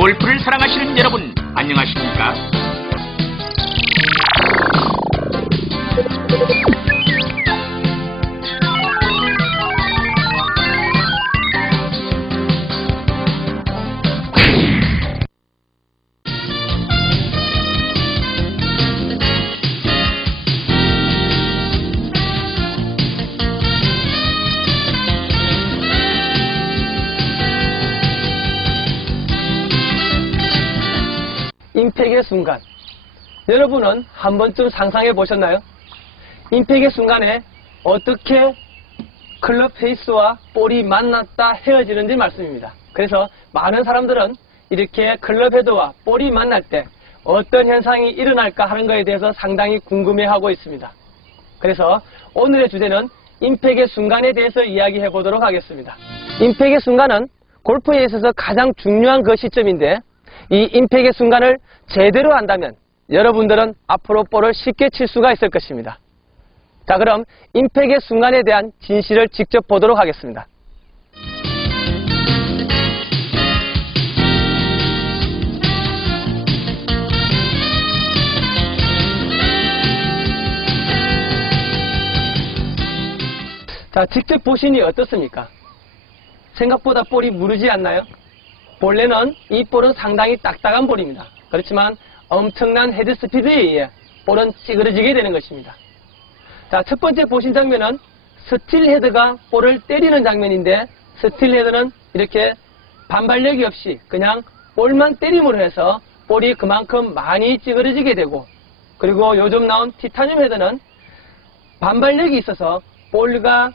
골프를 사랑하시는 여러분, 안녕하십니까? 임팩의 순간, 여러분은 한 번쯤 상상해 보셨나요? 임팩의 순간에 어떻게 클럽 페이스와 볼이 만났다 헤어지는지 말씀입니다. 그래서 많은 사람들은 이렇게 클럽 헤드와 볼이 만날 때 어떤 현상이 일어날까 하는 것에 대해서 상당히 궁금해하고 있습니다. 그래서 오늘의 주제는 임팩의 순간에 대해서 이야기해 보도록 하겠습니다. 임팩의 순간은 골프에 있어서 가장 중요한 그 시점인데, 이 임팩의 순간을 제대로 한다면 여러분들은 앞으로 볼을 쉽게 칠 수가 있을 것입니다. 자, 그럼 임팩의 순간에 대한 진실을 직접 보도록 하겠습니다. 자, 직접 보시니 어떻습니까? 생각보다 볼이 무르지 않나요? 본래는 이 볼은 상당히 딱딱한 볼입니다. 그렇지만 엄청난 헤드 스피드에 의해 볼은 찌그러지게 되는 것입니다. 자, 첫 번째 보신 장면은 스틸 헤드가 볼을 때리는 장면인데, 스틸 헤드는 이렇게 반발력이 없이 그냥 볼만 때림으로 해서 볼이 그만큼 많이 찌그러지게 되고, 그리고 요즘 나온 티타늄 헤드는 반발력이 있어서 볼과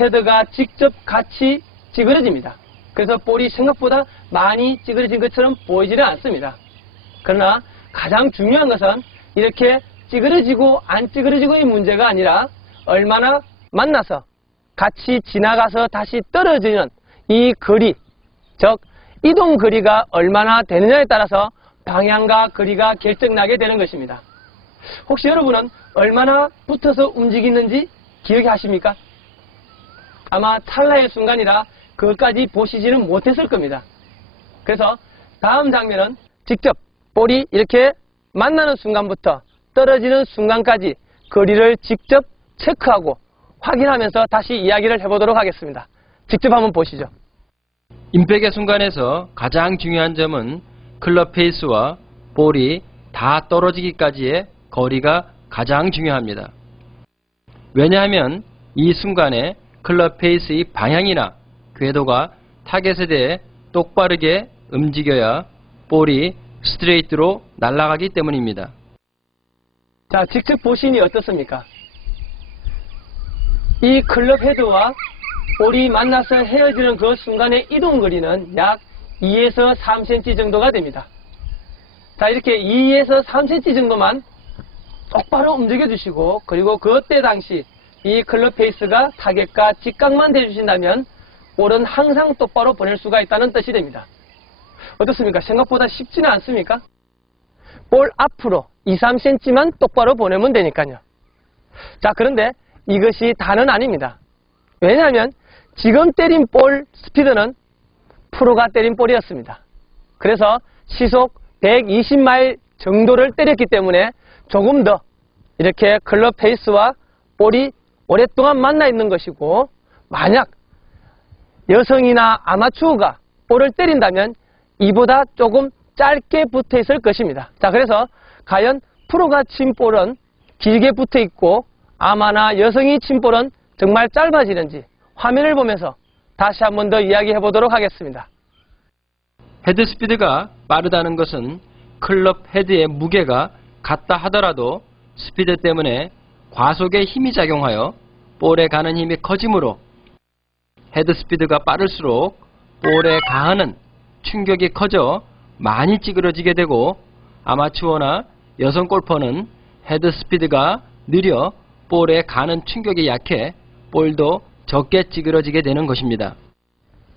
헤드가 직접 같이 찌그러집니다. 그래서 볼이 생각보다 많이 찌그러진 것처럼 보이지는 않습니다. 그러나 가장 중요한 것은 이렇게 찌그러지고 안 찌그러지고의 문제가 아니라 얼마나 만나서 같이 지나가서 다시 떨어지는 이 거리, 즉 이동 거리가 얼마나 되느냐에 따라서 방향과 거리가 결정나게 되는 것입니다. 혹시 여러분은 얼마나 붙어서 움직이는지 기억하십니까? 아마 찰나의 순간이라 그것까지 보시지는 못했을 겁니다. 그래서 다음 장면은 직접 볼이 이렇게 만나는 순간부터 떨어지는 순간까지 거리를 직접 체크하고 확인하면서 다시 이야기를 해보도록 하겠습니다. 직접 한번 보시죠. 임팩의 순간에서 가장 중요한 점은 클럽 페이스와 볼이 다 떨어지기까지의 거리가 가장 중요합니다. 왜냐하면 이 순간에 클럽 페이스의 방향이나 궤도가 타겟에 대해 똑바르게 움직여야 볼이 스트레이트로 날아가기 때문입니다. 자, 직접 보시니 어떻습니까? 이 클럽 헤드와 볼이 만나서 헤어지는 그 순간의 이동 거리는 약 2에서 3cm 정도가 됩니다. 자, 이렇게 2에서 3cm 정도만 똑바로 움직여 주시고, 그리고 그때 당시 이 클럽 페이스가 타겟과 직각만 대주신다면 볼은 항상 똑바로 보낼 수가 있다는 뜻이 됩니다. 어떻습니까? 생각보다 쉽지는 않습니까? 볼 앞으로 2, 3cm만 똑바로 보내면 되니까요. 자, 그런데 이것이 다는 아닙니다. 왜냐하면 지금 때린 볼 스피드는 프로가 때린 볼이었습니다. 그래서 시속 120마일 정도를 때렸기 때문에 조금 더 이렇게 클럽 페이스와 볼이 오랫동안 만나 있는 것이고, 만약 여성이나 아마추어가 볼을 때린다면 이보다 조금 짧게 붙어 있을 것입니다. 자, 그래서 과연 프로가 친 볼은 길게 붙어 있고 아마나 여성이 친 볼은 정말 짧아지는지 화면을 보면서 다시 한 번 더 이야기해 보도록 하겠습니다. 헤드 스피드가 빠르다는 것은 클럽 헤드의 무게가 같다 하더라도 스피드 때문에 과속의 힘이 작용하여 볼에 가는 힘이 커지므로 헤드 스피드가 빠를수록 볼에 가하는 충격이 커져 많이 찌그러지게 되고, 아마추어나 여성 골퍼는 헤드 스피드가 느려 볼에 가는 충격이 약해 볼도 적게 찌그러지게 되는 것입니다.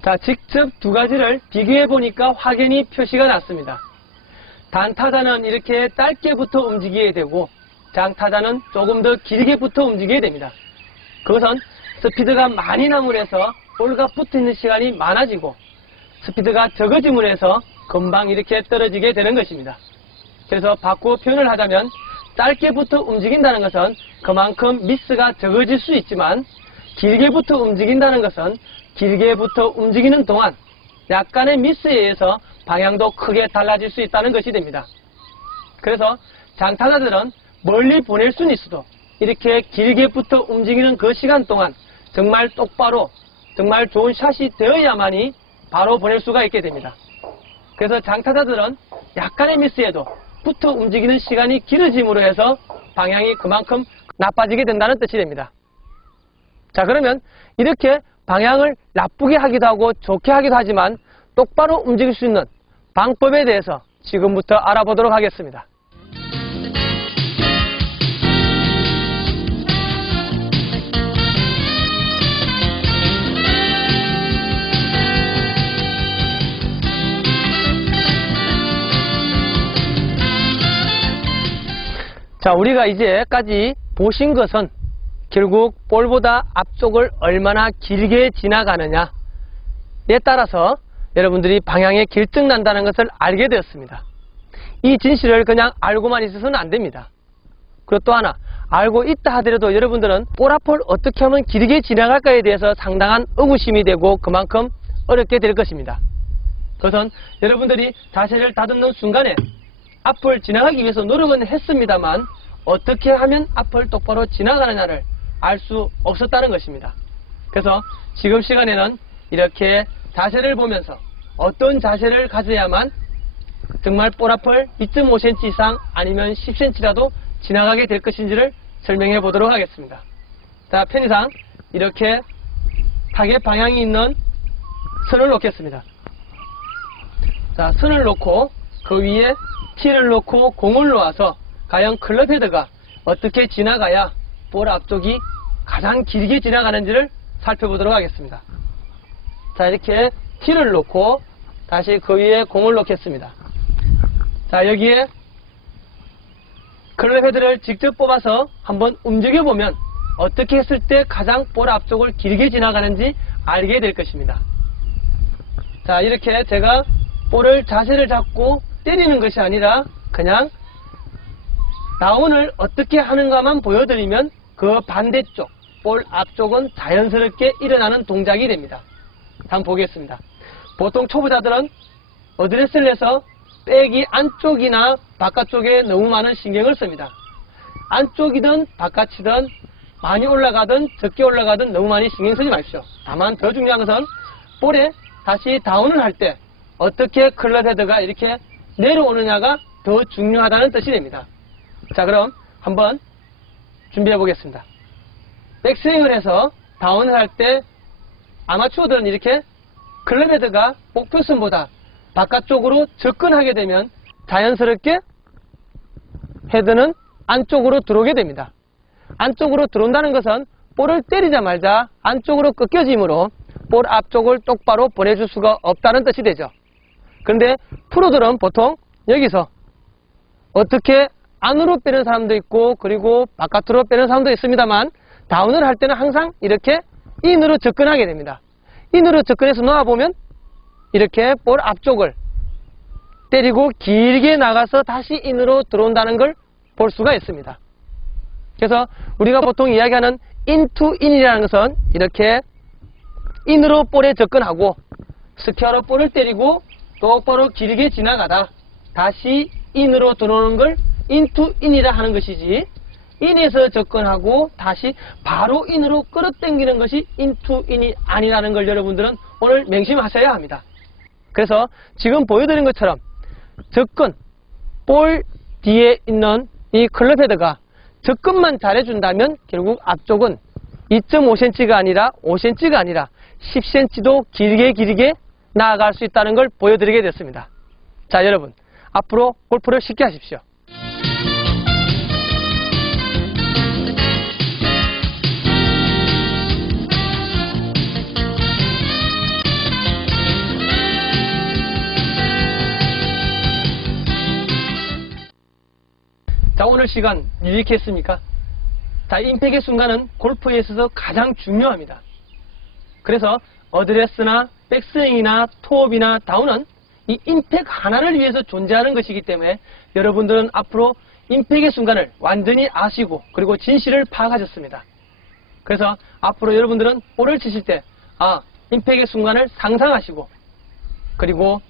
자, 직접 두 가지를 비교해 보니까 확연히 표시가 났습니다. 단타자는 이렇게 짧게부터 움직이게 되고 장타자는 조금 더 길게부터 움직이게 됩니다. 그것은 스피드가 많이 남으면서 볼과 붙어있는 시간이 많아지고 스피드가 적어짐으로 해서 금방 이렇게 떨어지게 되는 것입니다. 그래서 바꾸어 표현을 하자면 짧게부터 움직인다는 것은 그만큼 미스가 적어질 수 있지만 길게부터 움직인다는 것은 길게부터 움직이는 동안 약간의 미스에 의해서 방향도 크게 달라질 수 있다는 것이 됩니다. 그래서 장타자들은 멀리 보낼 수는 있어도 이렇게 길게부터 움직이는 그 시간 동안 정말 똑바로 정말 좋은 샷이 되어야만이 바로 보낼 수가 있게 됩니다. 그래서 장타자들은 약간의 미스에도 붙어 움직이는 시간이 길어짐으로 해서 방향이 그만큼 나빠지게 된다는 뜻이 됩니다. 자, 그러면 이렇게 방향을 나쁘게 하기도 하고 좋게 하기도 하지만 똑바로 움직일 수 있는 방법에 대해서 지금부터 알아보도록 하겠습니다. 자, 우리가 이제까지 보신 것은 결국 볼보다 앞쪽을 얼마나 길게 지나가느냐에 따라서 여러분들이 방향에 결정난다는 것을 알게 되었습니다. 이 진실을 그냥 알고만 있어서는 안 됩니다. 그리고 또 하나, 알고 있다 하더라도 여러분들은 볼 앞을 어떻게 하면 길게 지나갈까에 대해서 상당한 의구심이 되고 그만큼 어렵게 될 것입니다. 그것은 여러분들이 자세를 다듬는 순간에 앞을 지나가기 위해서 노력은 했습니다만 어떻게 하면 앞을 똑바로 지나가느냐를 알 수 없었다는 것입니다. 그래서 지금 시간에는 이렇게 자세를 보면서 어떤 자세를 가져야만 정말 볼 앞을 2.5cm 이상 아니면 10cm라도 지나가게 될 것인지를 설명해 보도록 하겠습니다. 자, 편의상 이렇게 타겟 방향이 있는 선을 놓겠습니다. 자, 선을 놓고 그 위에 티를 놓고 공을 놓아서 과연 클럽 헤드가 어떻게 지나가야 볼 앞쪽이 가장 길게 지나가는지를 살펴보도록 하겠습니다. 자, 이렇게 티를 놓고 다시 그 위에 공을 놓겠습니다. 자, 여기에 클럽 헤드를 직접 뽑아서 한번 움직여보면 어떻게 했을 때 가장 볼 앞쪽을 길게 지나가는지 알게 될 것입니다. 자, 이렇게 제가 볼을 자세를 잡고 때리는 것이 아니라 그냥 다운을 어떻게 하는가만 보여드리면 그 반대쪽 볼 앞쪽은 자연스럽게 일어나는 동작이 됩니다. 한번 보겠습니다. 보통 초보자들은 어드레스를 해서 백이 안쪽이나 바깥쪽에 너무 많은 신경을 씁니다. 안쪽이든 바깥이든 많이 올라가든 적게 올라가든 너무 많이 신경 쓰지 마십시오. 다만 더 중요한 것은 볼에 다시 다운을 할 때 어떻게 클럽 헤드가 이렇게 내려오느냐가 더 중요하다는 뜻이 됩니다. 자, 그럼 한번 준비해 보겠습니다. 백스윙을 해서 다운을 할 때 아마추어들은 이렇게 클럽 헤드가 목표선보다 바깥쪽으로 접근하게 되면 자연스럽게 헤드는 안쪽으로 들어오게 됩니다. 안쪽으로 들어온다는 것은 볼을 때리자마자 안쪽으로 꺾여지므로 볼 앞쪽을 똑바로 보내줄 수가 없다는 뜻이 되죠. 그런데 프로들은 보통 여기서 어떻게 안으로 빼는 사람도 있고 그리고 바깥으로 빼는 사람도 있습니다만 다운을 할 때는 항상 이렇게 인으로 접근하게 됩니다. 인으로 접근해서 놓아보면 이렇게 볼 앞쪽을 때리고 길게 나가서 다시 인으로 들어온다는 걸 볼 수가 있습니다. 그래서 우리가 보통 이야기하는 인투 인이라는 것은 이렇게 인으로 볼에 접근하고 스퀘어로 볼을 때리고 똑바로 길게 지나가다 다시 인으로 들어오는 걸 인투 인이라 하는 것이지, 인에서 접근하고 다시 바로 인으로 끌어당기는 것이 인투 인이 아니라는 걸 여러분들은 오늘 명심하셔야 합니다. 그래서 지금 보여드린 것처럼 접근, 볼 뒤에 있는 이 클럽 헤드가 접근만 잘해준다면 결국 앞쪽은 2.5cm가 아니라 5cm가 아니라 10cm도 길게 나아갈 수 있다는 걸 보여드리게 됐습니다. 자, 여러분 앞으로 골프를 쉽게 하십시오. 자, 오늘 시간 유익했습니까? 자, 임팩의 순간은 골프에 있어서 가장 중요합니다. 그래서 어드레스나 백스윙이나 토업이나 다운은 이 임팩 하나를 위해서 존재하는 것이기 때문에 여러분들은 앞으로 임팩의 순간을 완전히 아시고 그리고 진실을 파악하셨습니다. 그래서 앞으로 여러분들은 볼을 치실 때 임팩의 순간을 상상하시고 그리고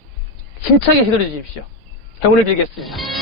힘차게 휘두르 주십시오. 행운을 빌겠습니다.